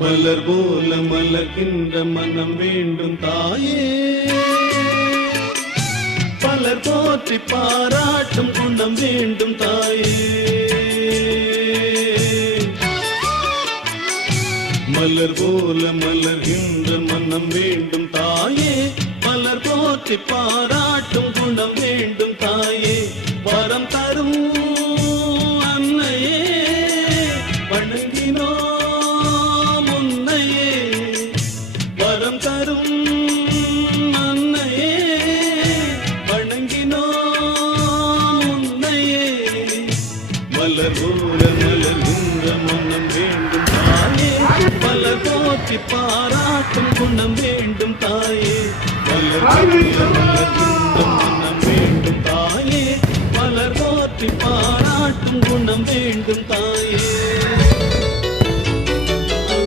மலர் போல மலர்கின்ற மனம் வேண்டும் தாயே, பலர் போற்றி பாராட்டும் குணம் வேண்டும் தாயே. மலர் போல மலர்கின்ற மனம் வேண்டும் தாயே, பலர் போற்றி பாராட்டும் குணம் வேண்டும் தாயே. வரம் தரும் அன்னையே வணங்கினோம் உன்னையே, வரம் தரும் அன்னையே வணங்கினோம் உன்னையே. மலர் போல மலர்கின்ற மனம் வேண்டும் தாயே, மலர் போற்றி பாராட்டும் குணம் வேண்டும் தாயே. மலர் போல மலர்கின்ற மனம் வேண்டும் தாயே, மலர் போற்றி பாராட்டும் குணம் வேண்டும் தாயே.